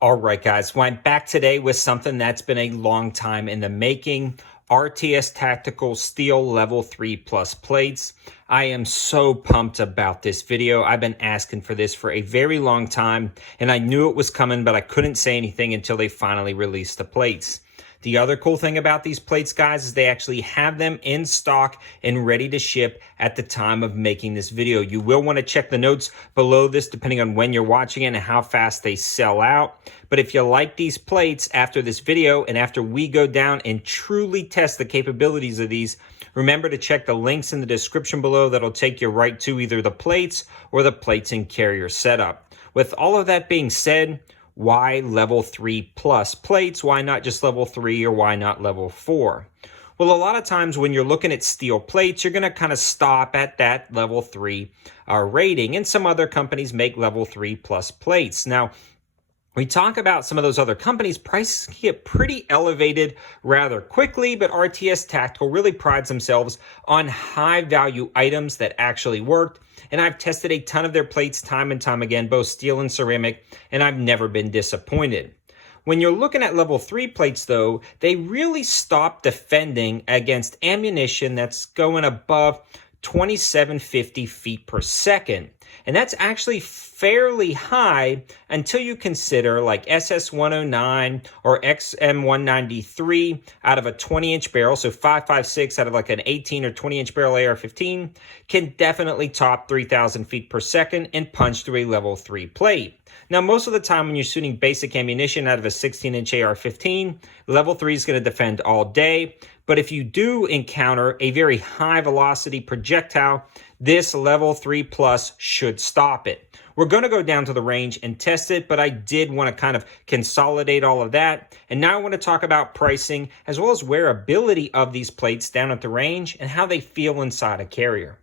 All right, guys, well, I'm back today with something that's been a long time in the making. RTS Tactical Steel Level 3 Plus plates. I am so pumped about this video. I've been asking for this for a very long time, and I knew it was coming, but I couldn't say anything until they finally released the plates. The other cool thing about these plates, guys, is they actually have them in stock and ready to ship at the time of making this video. You will want to check the notes below this depending on when you're watching it and how fast they sell out. But if you like these plates after this video and after we go down and truly test the capabilities of these, remember to check the links in the description below. That'll take you right to either the plates or the plates and carrier setup. With all of that being said, why level 3 plus plates? Why not just level 3 or why not level 4? Well, a lot of times when you're looking at steel plates, you're going to kind of stop at that level 3 rating. And some other companies make level 3 plus plates. Now, we talk about some of those other companies, prices get pretty elevated rather quickly, but RTS Tactical really prides themselves on high value items that actually worked. And I've tested a ton of their plates time and time again, both steel and ceramic, and I've never been disappointed. When you're looking at level 3 plates, though, they really stop defending against ammunition that's going above 2750 feet per second. And that's actually fairly high until you consider like SS-109 or XM-193 out of a 20-inch barrel. So 5.56 out of like an 18 or 20-inch barrel AR-15 can definitely top 3,000 feet per second and punch through a level 3 plate. Now, most of the time when you're shooting basic ammunition out of a 16-inch AR-15, level 3 is going to defend all day. But if you do encounter a very high velocity projectile, this level 3 plus should stop it. We're going to go down to the range and test it, but I did want to kind of consolidate all of that. And now I want to talk about pricing as well as wearability of these plates down at the range and how they feel inside a carrier.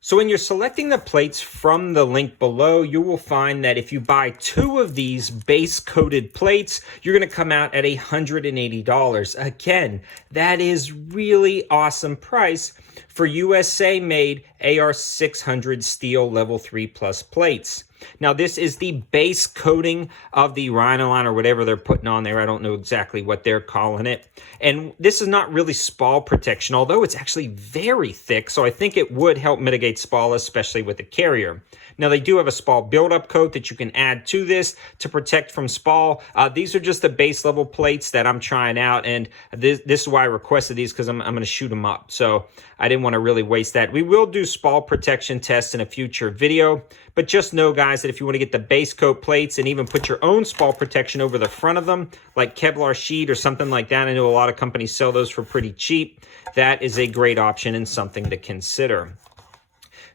So when you're selecting the plates from the link below, you will find that if you buy 2 of these base coated plates, you're going to come out at $180. Again, that is really awesome price for USA made AR600 steel level 3 plus plates. Now, this is the base coating of the Rhinoline or whatever they're putting on there. I don't know exactly what they're calling it. And this is not really spall protection, although it's actually very thick. So I think it would help mitigate spall, especially with the carrier. Now, they do have a spall buildup coat that you can add to this to protect from spall. These are just the base level plates that I'm trying out. And this is why I requested these, because I'm going to shoot them up. So I didn't want to really waste that. We will do spall protection tests in a future video. But just know, guys, that if you want to get the base coat plates and even put your own spall protection over the front of them, like Kevlar sheet or something like that, I know a lot of companies sell those for pretty cheap. That is a great option and something to consider.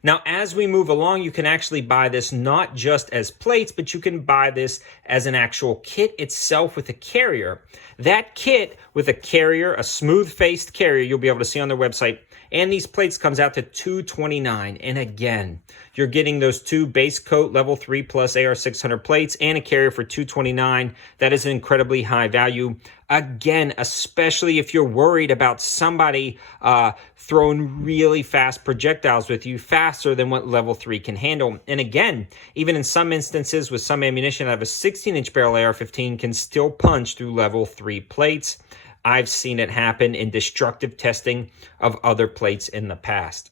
Now, as we move along, you can actually buy this not just as plates, but you can buy this as an actual kit itself with a carrier. That kit with a carrier, a smooth-faced carrier, you'll be able to see on their website, and these plates comes out to $229. And again, you're getting those 2 base coat level 3 plus AR600 plates and a carrier for $229. That is an incredibly high value. Again, especially if you're worried about somebody throwing really fast projectiles with you, faster than what level 3 can handle. And again, even in some instances with some ammunition out of a 16-inch barrel AR-15 can still punch through level 3 plates. I've seen it happen in destructive testing of other plates in the past.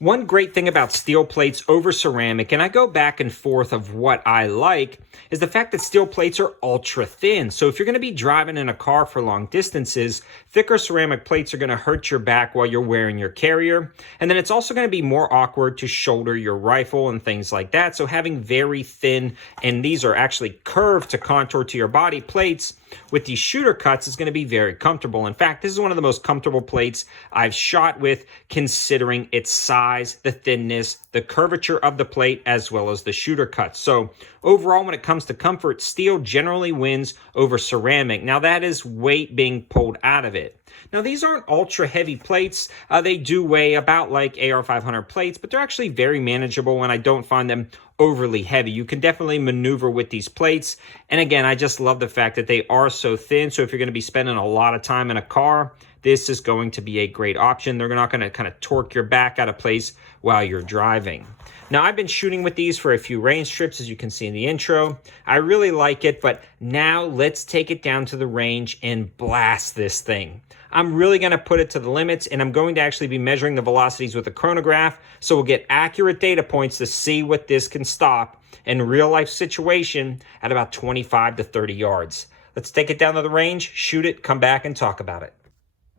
One great thing about steel plates over ceramic, and I go back and forth of what I like, is the fact that steel plates are ultra thin. So if you're going to be driving in a car for long distances, thicker ceramic plates are going to hurt your back while you're wearing your carrier. And then it's also going to be more awkward to shoulder your rifle and things like that. So having very thin, and these are actually curved to contour to your body plates with these shooter cuts is going to be very comfortable. In fact, this is one of the most comfortable plates I've shot with, considering its size, the thinness, the curvature of the plate, as well as the shooter cuts. So overall, when it comes to comfort, steel generally wins over ceramic. Now that is weight being pulled out of it. Now, these aren't ultra heavy plates. They do weigh about like AR500 plates, but they're actually very manageable, and I don't find them overly heavy. You can definitely maneuver with these plates. And again, I just love the fact that they are so thin. So if you're going to be spending a lot of time in a car, this is going to be a great option. They're not going to kind of torque your back out of place while you're driving. Now, I've been shooting with these for a few range trips, as you can see in the intro. I really like it, but now let's take it down to the range and blast this thing. I'm really going to put it to the limits, and I'm going to actually be measuring the velocities with a chronograph, so we'll get accurate data points to see what this can stop in a real-life situation at about 25 to 30 yards. Let's take it down to the range, shoot it, come back, and talk about it.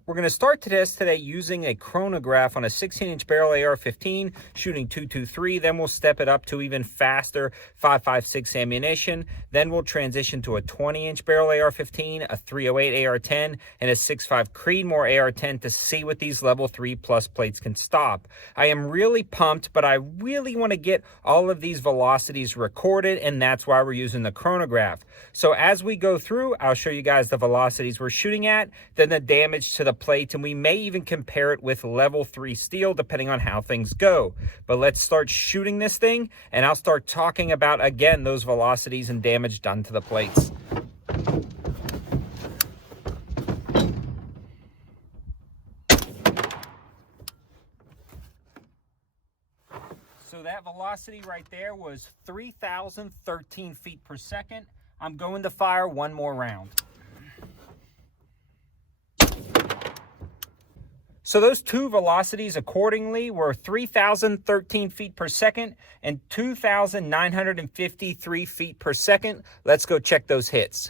We're going to start test today using a chronograph on a 16-inch barrel AR-15, shooting .223. Then we'll step it up to even faster 5.56 ammunition. Then we'll transition to a 20-inch barrel AR-15, a .308 AR-10, and a 6.5 Creedmoor AR-10 to see what these level 3+ plates can stop. I am really pumped, but I really want to get all of these velocities recorded, and that's why we're using the chronograph. So as we go through, I'll show you guys the velocities we're shooting at, then the damage to the plates, and we may even compare it with level 3 steel depending on how things go. But let's start shooting this thing, and I'll start talking about again those velocities and damage done to the plates. So that velocity right there was 3,013 feet per second. I'm going to fire one more round. So those two velocities accordingly were 3,013 feet per second and 2,953 feet per second. Let's go check those hits.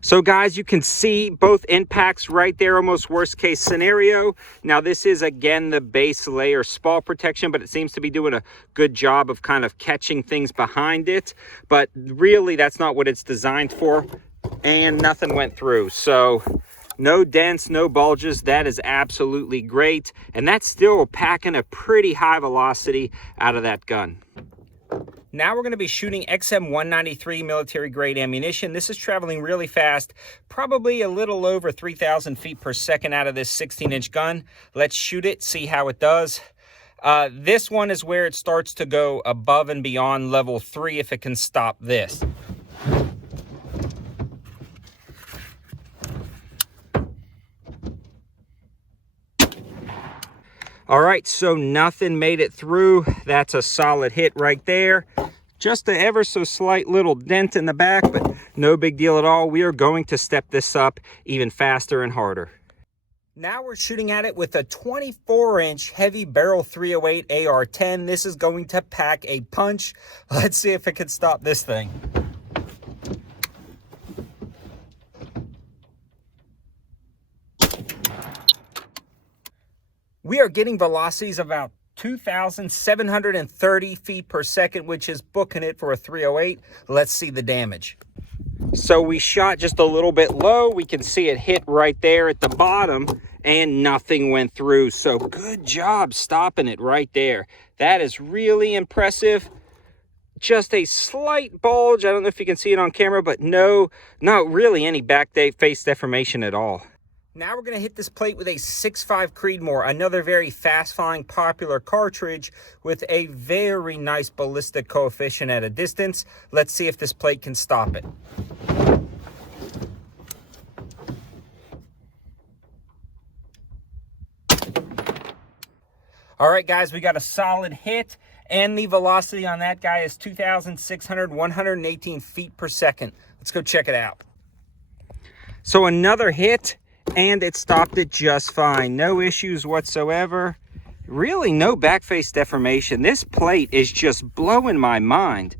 So guys, you can see both impacts right there, almost worst case scenario. Now this is again the base layer spall protection, but it seems to be doing a good job of kind of catching things behind it. But really that's not what it's designed for, and nothing went through. So no dents, no bulges. That is absolutely great. And that's still packing a pretty high velocity out of that gun. Now we're going to be shooting XM193 military grade ammunition. This is traveling really fast, probably a little over 3,000 feet per second out of this 16-inch gun. Let's shoot it, see how it does. This one is where it starts to go above and beyond level 3 if it can stop this. All right, so nothing made it through. That's a solid hit right there. Just an ever so slight little dent in the back, but no big deal at all. We are going to step this up even faster and harder. Now we're shooting at it with a 24-inch heavy barrel .308 AR-10. This is going to pack a punch. Let's see if it can stop this thing. We are getting velocities of about 2,730 feet per second, which is booking it for a .308. Let's see the damage. So we shot just a little bit low. We can see it hit right there at the bottom and nothing went through. So good job stopping it right there. That is really impressive. Just a slight bulge. I don't know if you can see it on camera, but no, not really any back face deformation at all. Now we're going to hit this plate with a 6.5 Creedmoor, another very fast-firing popular cartridge with a very nice ballistic coefficient at a distance. Let's see if this plate can stop it. All right, guys, we got a solid hit, and the velocity on that guy is 118 feet per second. Let's go check it out. So another hit, and it stopped it just fine. No issues whatsoever. Really no backface deformation. This plate is just blowing my mind.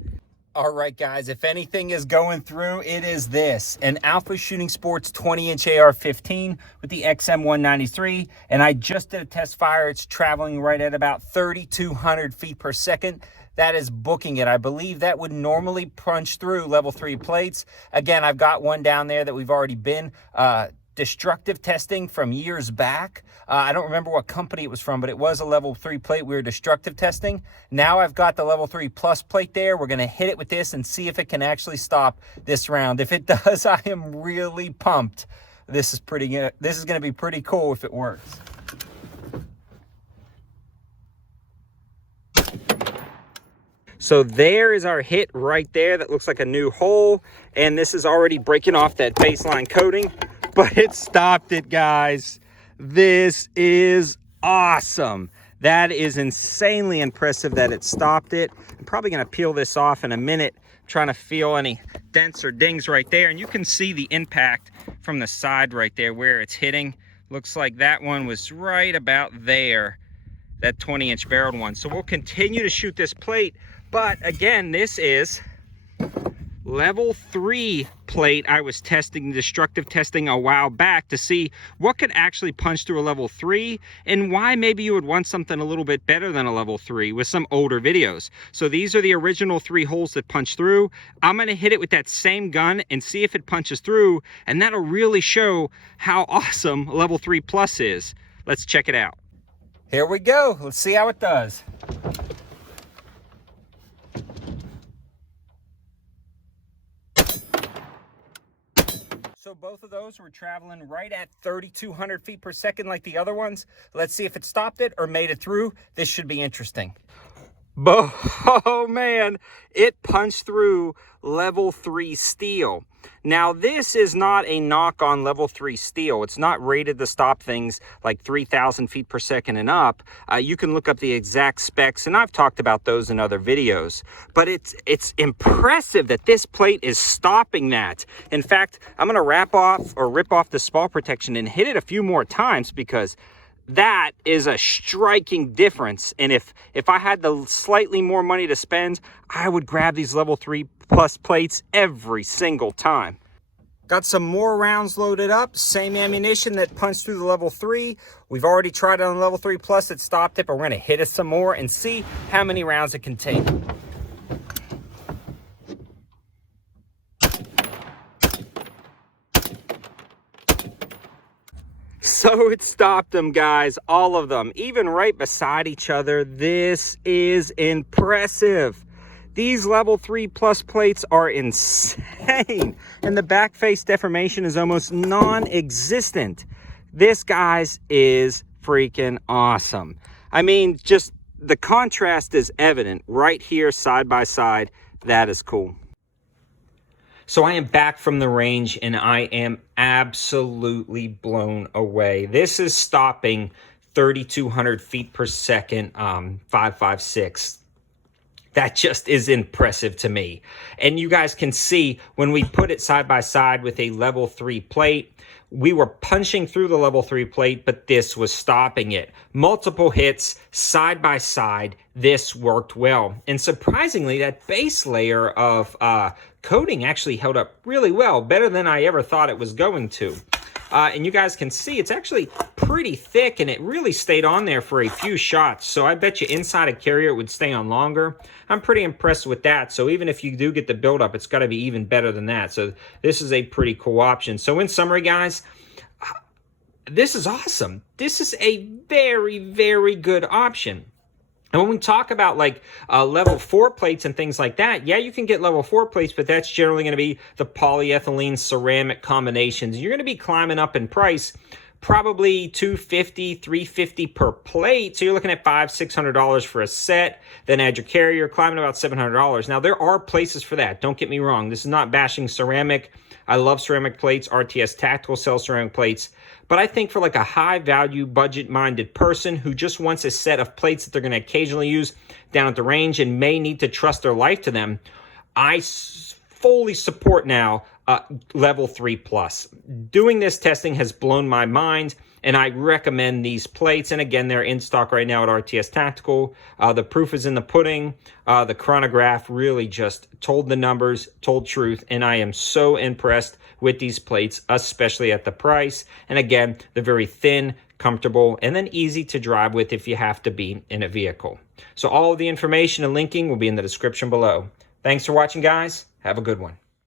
All right, guys, if anything is going through, it is this. An Alpha Shooting Sports 20-inch AR-15 with the XM193, and I just did a test fire. It's traveling right at about 3,200 feet per second. That is booking it. I believe that would normally punch through level 3 plates. Again, I've got one down there that we've already been destructive testing from years back. I don't remember what company it was from, but it was a level 3 plate we were destructive testing. Now I've got the level 3 plus plate there. We're going to hit it with this and see if it can actually stop this round. If it does, I am really pumped. This is going to be pretty cool if it works. So there is our hit right there. That looks like a new hole. And this is already breaking off that baseline coating, but it stopped it, guys. This is awesome. That is insanely impressive that it stopped it. I'm probably going to peel this off in a minute, trying to feel any dents or dings right there. And you can see the impact from the side right there where it's hitting. Looks like that one was right about there, that 20-inch barreled one. So we'll continue to shoot this plate. But again, this is level 3 plate. I was testing, destructive testing a while back to see what could actually punch through a level 3 and why maybe you would want something a little bit better than a level 3 with some older videos. So these are the original 3 holes that punch through. I'm going to hit it with that same gun and see if it punches through, and that'll really show how awesome level 3 plus is. Let's check it out. Here we go. Let's see how it does. So both of those were traveling right at 3,200 feet per second like the other ones. Let's see if it stopped it or made it through. This should be interesting. Oh man, it punched through level 3 steel. Now this is not a knock on level 3 steel. It's not rated to stop things like 3,000 feet per second and up. You can look up the exact specs, and I've talked about those in other videos. But it's impressive that this plate is stopping that. In fact, I'm going to rip off the spall protection and hit it a few more times, because that is a striking difference. And if I had the slightly more money to spend, I would grab these level 3 plus plates every single time. Got some more rounds loaded up, same ammunition that punched through the level 3. We've already tried it on level 3 plus, it stopped it, but we're going to hit it some more and see how many rounds it can take. So it stopped them, guys, all of them, even right beside each other. This is impressive. These level 3 plus plates are insane, and the back face deformation is almost non-existent. This, guys, is freaking awesome. I mean, just the contrast is evident right here side by side. That is cool. So I am back from the range and I am absolutely blown away. This is stopping 3,200 feet per second, 5.56. That just is impressive to me. And you guys can see when we put it side by side with a level 3 plate, we were punching through the level 3 plate, but this was stopping it. Multiple hits side by side. This worked well. And surprisingly, that base layer of coating actually held up really well, better than I ever thought it was going to. And you guys can see it's actually pretty thick, and it really stayed on there for a few shots. So I bet you inside a carrier it would stay on longer. I'm pretty impressed with that. So even if you do get the buildup, it's got to be even better than that. So this is a pretty cool option. So in summary, guys, this is awesome. This is a very, very good option. And when we talk about like level 4 plates and things like that, yeah, you can get level 4 plates, but that's generally going to be the polyethylene ceramic combinations. You're going to be climbing up in price, probably $250, $350 per plate. So you're looking at $500-$600 for a set. Then add your carrier, climbing about $700. Now there are places for that. Don't get me wrong. This is not bashing ceramic. I love ceramic plates. RTS Tactical sells ceramic plates. But I think for like a high value, budget minded person who just wants a set of plates that they're going to occasionally use down at the range and may need to trust their life to them, I fully support now level 3 plus. Doing this testing has blown my mind, and I recommend these plates. And again, they're in stock right now at RTS Tactical. The proof is in the pudding. The chronograph really just told the numbers, told truth, and I am so impressed with these plates, especially at the price. And again, they're very thin, comfortable, and then easy to drive with if you have to be in a vehicle. So all of the information and linking will be in the description below. Thanks for watching, guys. Have a good one.